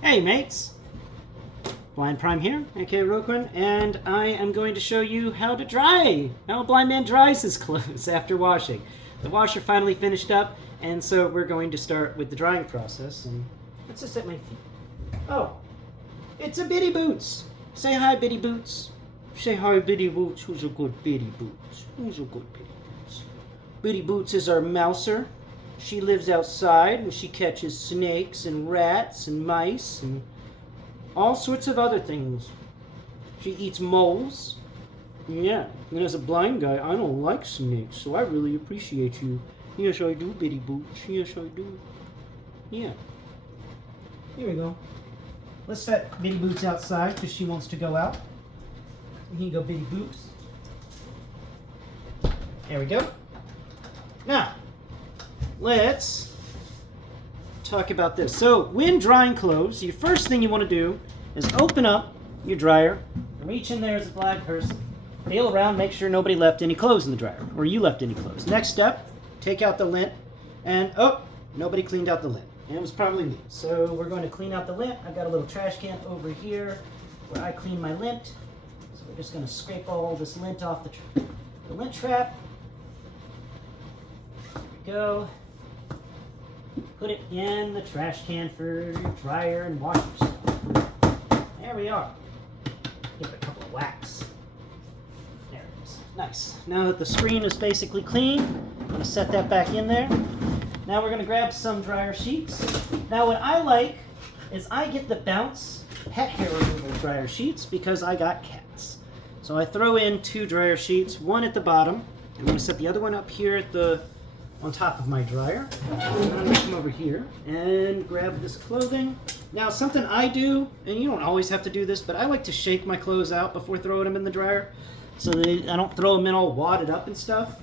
Hey mates! Blind Prime here, aka Roquan, and I am going to show you how a blind man dries his clothes after washing. The washer finally finished up, and so we're going to start with the drying process, and let's just set my feet. Oh, it's a Bitty Boots! Say hi, Bitty Boots. Say hi, Bitty Boots. Who's a good Bitty Boots? Who's a good Bitty Boots? Bitty Boots is our mouser. She lives outside and she catches snakes and rats and mice and all sorts of other things. She eats moles. Yeah, and as a blind guy, I don't like snakes, so I really appreciate you. Yes, I do, Bitty Boots. Yes, I do. Yeah. Here we go. Let's set Bitty Boots outside because she wants to go out. Here you go, Bitty Boots. There we go. Now, let's talk about this. So, when drying clothes, the first thing you want to do is open up your dryer, reach in there as a blind person, feel around, make sure nobody left any clothes in the dryer, or you left any clothes. Next step, take out the lint, and oh, nobody cleaned out the lint. And it was probably me. So we're going to clean out the lint. I've got a little trash can over here where I clean my lint. So we're just going to scrape all this lint off the lint trap. There we go. Put it in the trash can for your dryer and washers. There we are. Give it a couple of whacks. There it is. Nice. Now that the screen is basically clean, I'm going to set that back in there. Now we're going to grab some dryer sheets. Now what I like is I get the Bounce pet hair removal dryer sheets because I got cats. So I throw in 2 dryer sheets, one at the bottom. I'm going to set the other one up here on top of my dryer. I'm going to come over here and grab this clothing. Now something I do, and you don't always have to do this, but I like to shake my clothes out before throwing them in the dryer so that I don't throw them in all wadded up and stuff.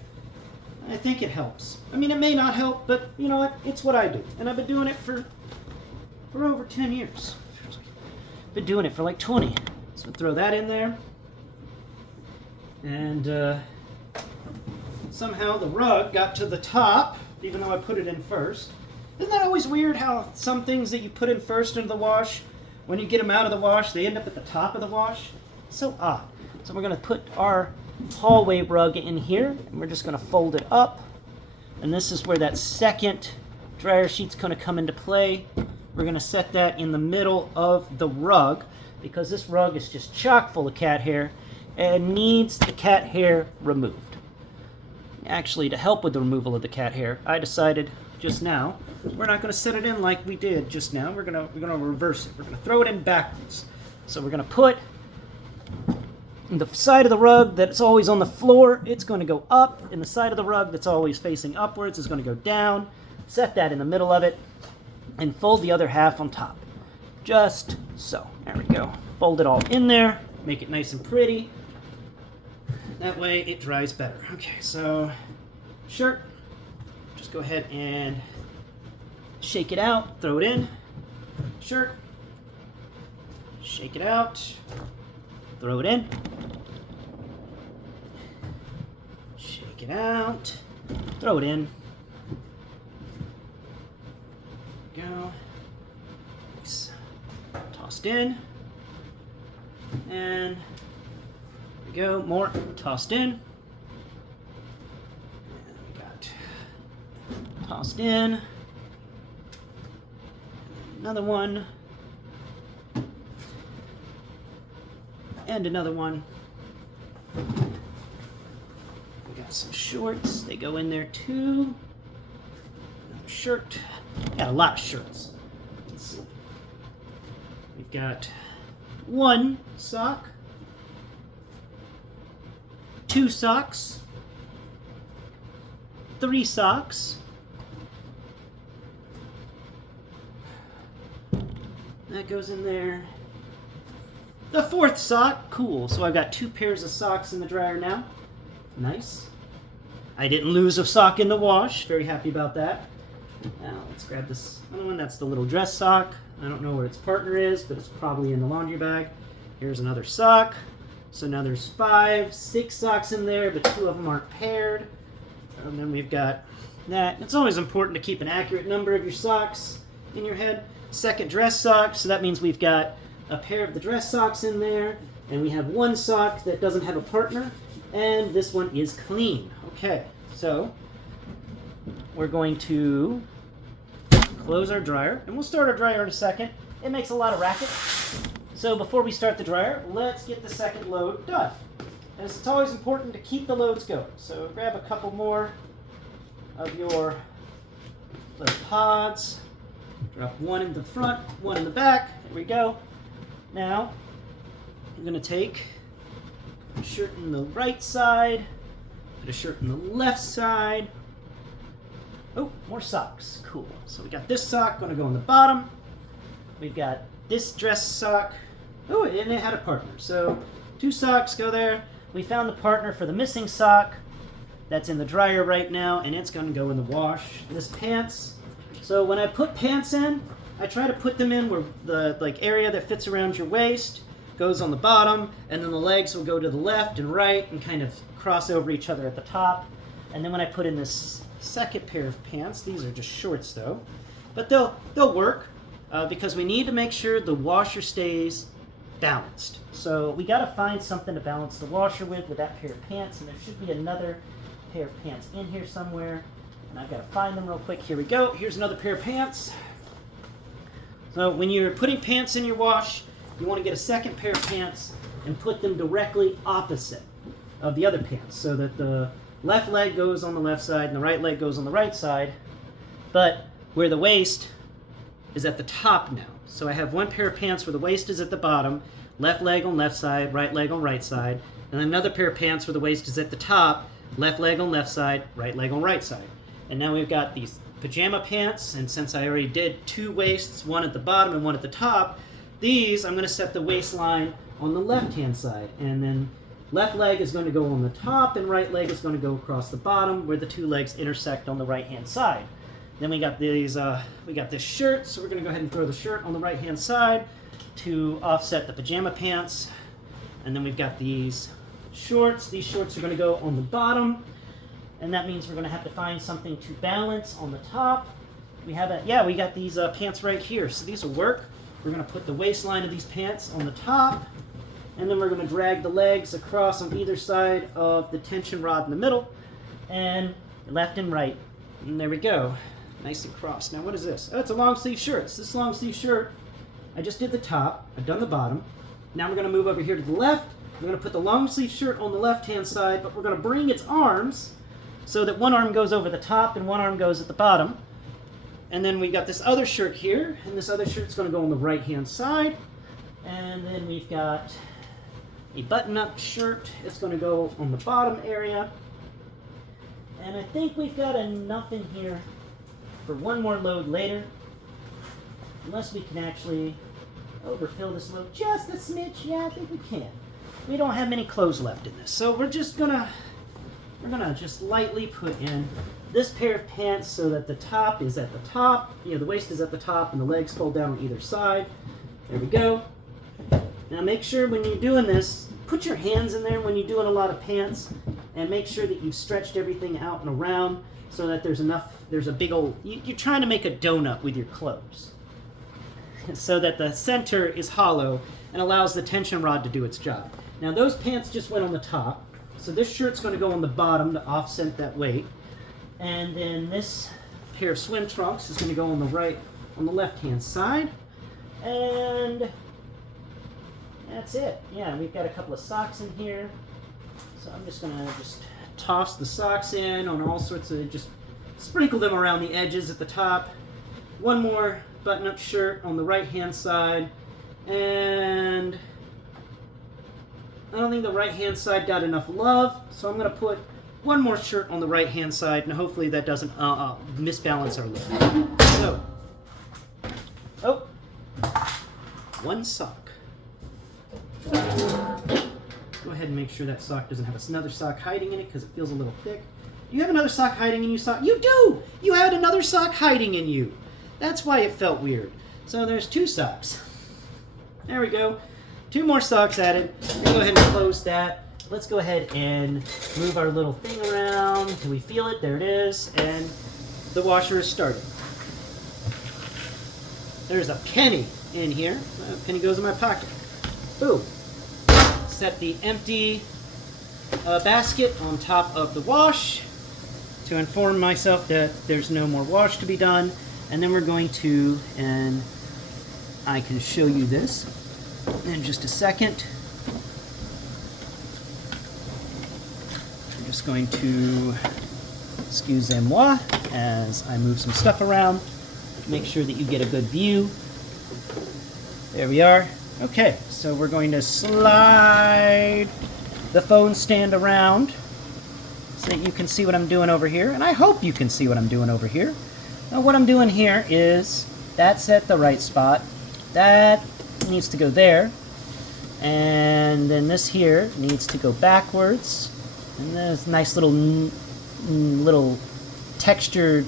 I think it helps. I mean, it may not help, but you know what? It's what I do. And I've been doing it for over 10 years. Been doing it for like 20. So throw that in there. And somehow the rug got to the top, even though I put it in first. Isn't that always weird how some things that you put in first into the wash, when you get them out of the wash, they end up at the top of the wash? So odd. So we're going to put our hallway rug in here, and we're just going to fold it up. And this is where that second dryer sheet's going to come into play. We're going to set that in the middle of the rug because this rug is just chock full of cat hair and needs the cat hair removed. Actually, to help with the removal of the cat hair, I decided just now we're not going to set it in like we did just now. We're going to reverse it. We're going to throw it in backwards. So we're going to put the side of the rug that's always on the floor, it's going to go up, and the side of the rug that's always facing upwards is going to go down. Set that in the middle of it, and fold the other half on top. Just so. There we go. Fold it all in there, make it nice and pretty. That way it dries better. Okay, so shirt. Just go ahead and shake it out, throw it in. Shirt. Shake it out. Throw it in. Shake it out. Throw it in. Go. Nice. Tossed in. And there we go. More tossed in. And we got tossed in. Another one. And another one. We got some shorts. They go in there too. Another shirt. Got a lot of shirts. Let's see. We've got 1 sock. 2 socks. 3 socks. That goes in there. The 4th sock, cool. So I've got 2 pairs of socks in the dryer now. Nice. I didn't lose a sock in the wash. Very happy about that. Now let's grab this other one. That's the little dress sock. I don't know where its partner is, but it's probably in the laundry bag. Here's another sock. So now there's 5, 6 socks in there, but 2 of them aren't paired. And then we've got that. It's always important to keep an accurate number of your socks in your head. second dress sock, so that means we've got a pair of the dress socks in there, and we have one sock that doesn't have a partner, and this one is clean. Okay, so we're going to close our dryer, and we'll start our dryer in a second. It makes a lot of racket. So before we start the dryer, let's get the second load done. And it's always important to keep the loads going. So grab a couple more of your little pods. Drop one in the front, one in the back. There we go. Now, I'm going to take a shirt in the right side, put a shirt in the left side. Oh, more socks. Cool. So we got this sock going to go on the bottom. We've got this dress sock. Oh, and it had a partner. So 2 socks go there. We found the partner for the missing sock. That's in the dryer right now, and it's going to go in the wash. This pants. So when I put pants in, I try to put them in where the area that fits around your waist goes on the bottom, and then the legs will go to the left and right and kind of cross over each other at the top. And then when I put in this second pair of pants, these are just shorts though, but they'll work because we need to make sure the washer stays balanced. So we got to find something to balance the washer with that pair of pants, and there should be another pair of pants in here somewhere, and I've got to find them real quick. Here we go. Here's another pair of pants. So when you're putting pants in your wash, you want to get a second pair of pants and put them directly opposite of the other pants so that the left leg goes on the left side and the right leg goes on the right side, but where the waist is at the top now. So I have one pair of pants where the waist is at the bottom, left leg on left side, right leg on right side, and then another pair of pants where the waist is at the top, left leg on left side, right leg on right side. And now we've got these pajama pants, and since I already did 2 waists, one at the bottom and one at the top, these I'm going to set the waistline on the left-hand side, and then left leg is going to go on the top and right leg is going to go across the bottom where the 2 legs intersect on the right-hand side. Then we got these, we got this shirt, so we're going to go ahead and throw the shirt on the right-hand side to offset the pajama pants. And then we've got these shorts. These shorts are going to go on the bottom, and that means we're going to have to find something to balance on the top. We have we got these pants right here, so these will work. We're going to put the waistline of these pants on the top, and then we're going to drag the legs across on either side of the tension rod in the middle, and left and right. And there we go. Nice and cross. Now what is this? Oh, it's a long sleeve shirt. So this long sleeve shirt, I just did the top, I've done the bottom. Now we're going to move over here to the left. We're going to put the long sleeve shirt on the left hand side, but we're going to bring its arms so that one arm goes over the top and one arm goes at the bottom. And then we got this other shirt here, and this other shirt's going to go on the right hand side. And then we've got a button-up shirt. It's going to go on the bottom area. And I think we've got enough in here for one more load later, unless we can actually overfill this load just a smidge. Yeah, I think we can. We don't have many clothes left in this, so we're gonna just lightly put in this pair of pants so that the top is at the top, the waist is at the top, and the legs fold down on either side. There we go. Now make sure when you're doing this, put your hands in there when you're doing a lot of pants, and make sure that you've stretched everything out and around so that there's a big old, you're trying to make a donut with your clothes so that the center is hollow and allows the tension rod to do its job. Now those pants just went on the top, so this shirt's going to go on the bottom to offset that weight, and then this pair of swim trunks is going to go on the left hand side, and that's it. Yeah, we've got a couple of socks in here, so I'm just going to toss the socks in on all sorts of, just sprinkle them around the edges at the top. One more button-up shirt on the right-hand side, and I don't think the right-hand side got enough love, so I'm going to put one more shirt on the right-hand side, and hopefully that doesn't misbalance our look. So, one sock. Go ahead and make sure that sock doesn't have another sock hiding in it because it feels a little thick. Do you have another sock hiding in you, sock? You do! You had another sock hiding in you. That's why it felt weird. So there's 2 socks. There we go. 2 more socks added. Go ahead and close that. Let's go ahead and move our little thing around until we feel it. There it is. And the washer is started. there's a penny in here. So a penny goes in my pocket. Boom. Set the empty basket on top of the wash to inform myself that there's no more wash to be done. And then we're going to, and I can show you this in just a second. I'm just going to, excusez-moi, as I move some stuff around. Make sure that you get a good view. There we are. Okay, so we're going to slide the phone stand around so that you can see what I'm doing over here. And I hope you can see what I'm doing over here. Now what I'm doing here is, that's at the right spot. That needs to go there. And then this here needs to go backwards. And there's a nice little textured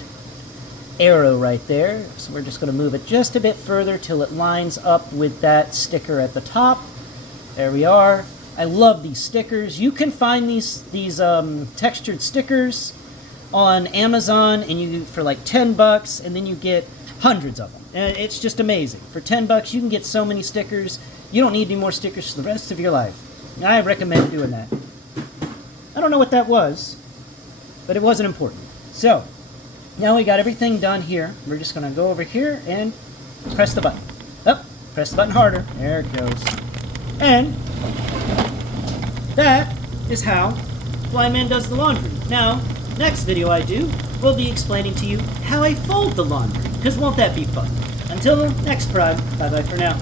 arrow right there. So we're just going to move it just a bit further till it lines up with that sticker at the top. There we are. I love these stickers. You can find these textured stickers on Amazon, and you for like $10, and then you get hundreds of them. And it's just amazing. For $10, you can get so many stickers. You don't need any more stickers for the rest of your life. I recommend doing that. I don't know what that was, but it wasn't important. So, now we got everything done here. We're just going to go over here and press the button. Oh, press the button harder. There it goes. And that is how Blind Man does the laundry. Now, next video I do will be explaining to you how I fold the laundry, because won't that be fun? Until next Prime, bye-bye for now.